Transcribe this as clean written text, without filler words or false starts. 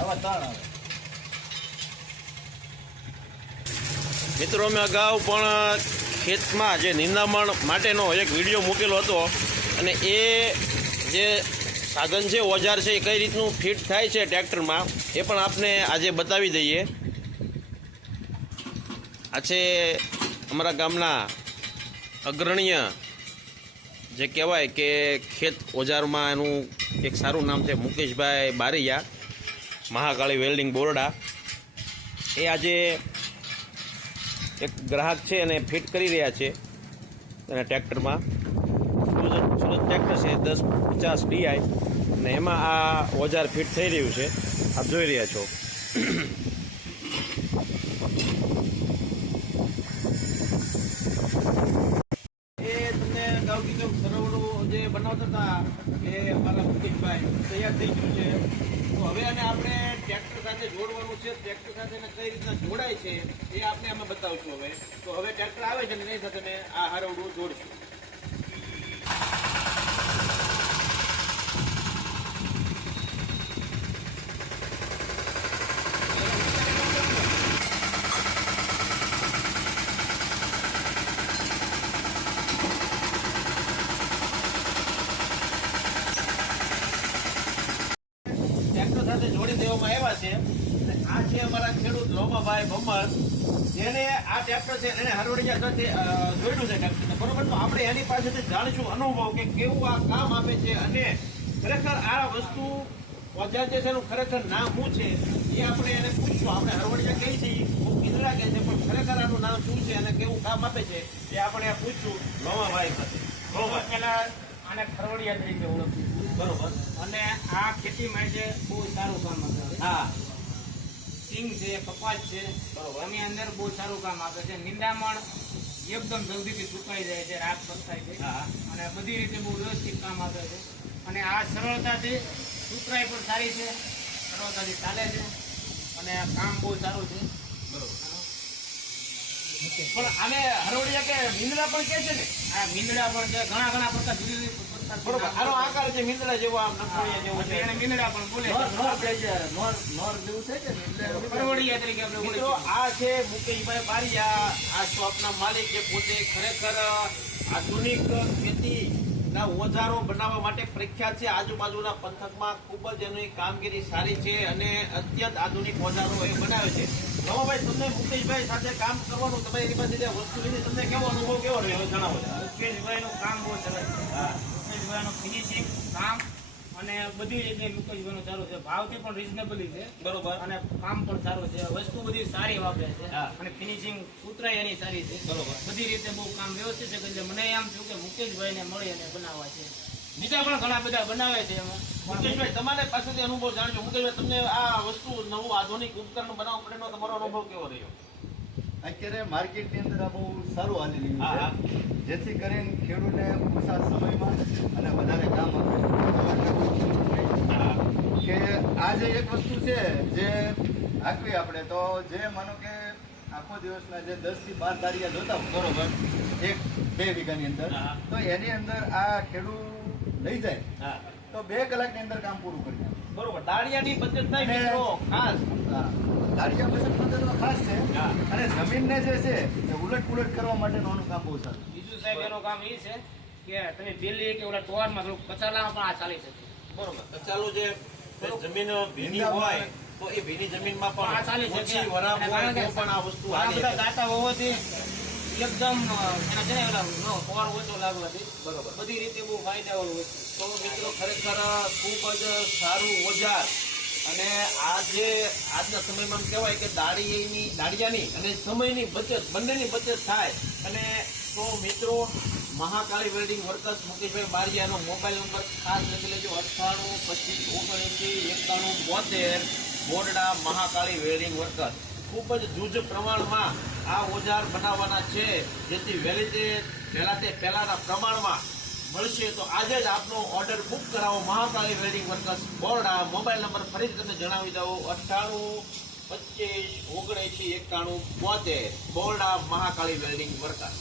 આવા તાણ આવે. મિત્રો અમે અગાઉ પણ ખેતમાં જે નિંદામણ માટેનો એક વિડીયો મૂકેલો હતો અને એ જે સાધન છે ઓજાર છે એ કઈ રીતનું ફિટ થાય છે ટ્રેક્ટરમાં એ પણ આપને આજે બતાવી દઈએ. આ છે અમારા ગામના અગ્રણીય જે કહેવાય કે ખેત ઓજારમાં એનું એક સારું નામ છે મુકેશભાઈ બારૈયા, મહાકાળી વેલ્ડિંગ બોરડા. એ આજે એક ગ્રાહક છે અને ફિટ કરી રહ્યા છે એના ટ્રેક્ટરમાં. સુરત ટ્રેક્ટર છે 1050 DI અને એમાં આ ઓજાર ફિટ થઈ રહ્યું છે, આપ જોઈ રહ્યા છો. એ તમને અગાઉ કીધું સરવડું જે બનાવતા હતા એ અમારા મુકેશભાઈ તૈયાર થઈ ગયું છે. તો હવે આને આપણે ટ્રેક્ટર સાથે જોડવાનું છે. ટ્રેક્ટર સાથે કઈ રીતના જોડાય છે એ આપણે અમે બતાવશું. હવે ટ્રેક્ટર આવે છે ને એની સાથે મેં આ હરવડું જોડશું. ટ્રેક્ટર સાથે જોડી દેવામાં આવ્યા છે અને આ છે અમારા ખેડૂત લોમાભાઈ ભમર, જેને આ ટ્રેક્ટર છે એને હરવડિયા સાથે જોડ્યું છે ટ્રેક્ટર, બરોબર. તો આપણે એની પાસેથી જાણીશું અનુભવ કે કેવું આ કામ આપે છે અને ખરેખર આ વસ્તુ ઓજાર જે છે એનું ખરેખર નામ શું છે એ આપણે એને પૂછશું. આપણે હરવડિયા કહીએ છીએ, કિંદડા કહે છે, પણ ખરેખર આનું નામ શું છે અને કેવું કામ આપે છે એ આપણે પૂછશું લોમાભાઈ પાસે. પેલા આને ખરવડિયા તરીકે ઓળખીએ, બરોબર. અને આ ખેતી માટે બહુ સારું કામ આપે. હા, સિંગ છે, કપાસ છે, બરોબર. એની અંદર બહુ સારું કામ આપે છે. નિંદામણ એકદમ જલ્દીથી સુકાઈ જાય છે, રાત બરસાય છે, હા. અને બધી રીતે બહુ વ્યવસ્થિત કામ આપે છે. અને આ સરળતાથી સુતરાઈ પણ સારી છે, સરળતાથી ચાલે છે અને આ કામ બહુ સારું છે. બરોબર. પણ આને હરવડિયા કે મીંદડા પણ કે છે ને? આ મીંદડા પણ છે, ઘણા ઘણા પ્રકાર જુદી જુદી પ્રકાર. બરોબર. આનો આકાર છે મીંદડા જેવો, આમ નફોડિયા જેવો છે. એને મીંદડા પણ બોલે નોર છે. નોર કહે છે, નોર જેવું છે કે ને એટલે ખરવડિયા તરીકે આપણે મિત્રો ઓળખીએ. આ છે મુકેશભાઈ બારિયા, આ શોપના માલિક, જે પોતે ખરેખર આધુનિક ખેતીના ઓજારો બનાવવા માટે પ્રખ્યાત છે. આજુબાજુના પંથકમાં ખૂબ જ એની કામગીરી સારી છે અને અત્યંત આધુનિક ઓજારો એ બનાવે છે. રમાભાઈ, તમને મુકેશભાઈ સાથે કામ કરવાનું, તમે એની પાસે જે વસ્તુ લીધી, તમને કેવો અનુભવ કેવો રહ્યો જણાવો. મુકેશભાઈનું કામ બહુ સરસ છે. મુકેશભાઈનું ફિનિશિંગ કામ અને બધી રીતે મુકેશભાઈનું સારું છે. ભાવથી પણ રિઝનેબલી છે, બરોબર. અને કામ પણ સારું છે. વસ્તુ બધી સારી વાપરે છે હા. અને ફિનિશિંગ સૂત્રાય એની સારી છે, બરોબર. બધી રીતે બહુ કામ વ્યવસ્થિત છે. એટલે મને એમ થયું કે મુકેશભાઈને મળી અને બનાવવા છે. બીજા પણ ઘણા બધા બનાવે છે એમાં. મુકેશભાઈ, તમારી પાસેથી અનુભવ જાણજો. મુકેશભાઈ, તમને આ વસ્તુ નવું આધુનિક ઉપકરણ બનાવવા માટેનો તમારો અનુભવ કેવો રહ્યો? અત્યારે માર્કેટની અંદર આ બહુ સારું હાલી રહ્યું હા, હા. છે, જેથી કરીને ખેડૂતને ઓછા સમયમાં અને વધારે કામ આપે. કે આ જે એક વસ્તુ છે જે આખવી આપણે તો જે માનો કે આખો દિવસના જે 10 થી 12 દાળિયા જોતા હોય, બરોબર. 1-2 વીઘાની અંદર, હા. તો એની અંદર આ ખેડૂત લઈ જાય હા, તો 2 કલાકની અંદર કામ પૂરું કરી નાખે. બરોબર. દાળિયાની બચત થાય અને- મિત્રો, ખાસ. હા, દાળિયા બચત પદ્ધતિનો ખાસ છે. હા. અને જમીનને જે છે એ ઉલટ પુલટ કરવા માટેનું આનું કામ બહુ સારું. બીજું સાહેબ એનું કામ એ છે કે તમે દિલ્હી કે ઓલા ટોરમાં થોડુંક કચાલામાં પણ આ ચાલી શકે. બરોબર. ચાલુ જે જમીન ભીની હોય તો એ ભીની જમીનમાં આ પણ ચાલી શકે. ઓછી વરાપ અને હોય કારણ કે તો પણ આ વસ્તુ ઘણા હાલી બધા શકે. દાંતા હોવાથી એકદમ એના છે ને ઓલા નો પવાર ઓછો લાગવાથી બરોબર. બધી રીતે બહુ ફાયદાવાળું હોય. તો મિત્રો ખરેખર ખૂબ જ સારું ઓજાર. અને આ જે આજના સમયમાં એમ કહેવાય કે દાળિયાની અને સમયની બચત, બંનેની બચત થાય. અને તો મિત્રો, મહાકાળી વેલ્ડિંગ વર્કર્સ મુકેશભાઈ બારિયાનો મોબાઈલ નંબર ખાસ લખી લેજો: 98 25 79 91 72, બોરડા મહાકાળી વેલ્ડિંગ વર્કર્સ. ખૂબ જ જૂજ પ્રમાણમાં આ ઓજાર બનાવવાના છે, જેથી પહેલાના પ્રમાણમાં મળશે. તો આજે જ આપનો ઓર્ડર બુક કરાવો. Mahakali welding workers, Borda. Mobile number ફરીથી તમને જણાવી દઉં: 98 25 79 91 72, બોરડા મહાકાળી વેલ્ડિંગ વર્કર્સ.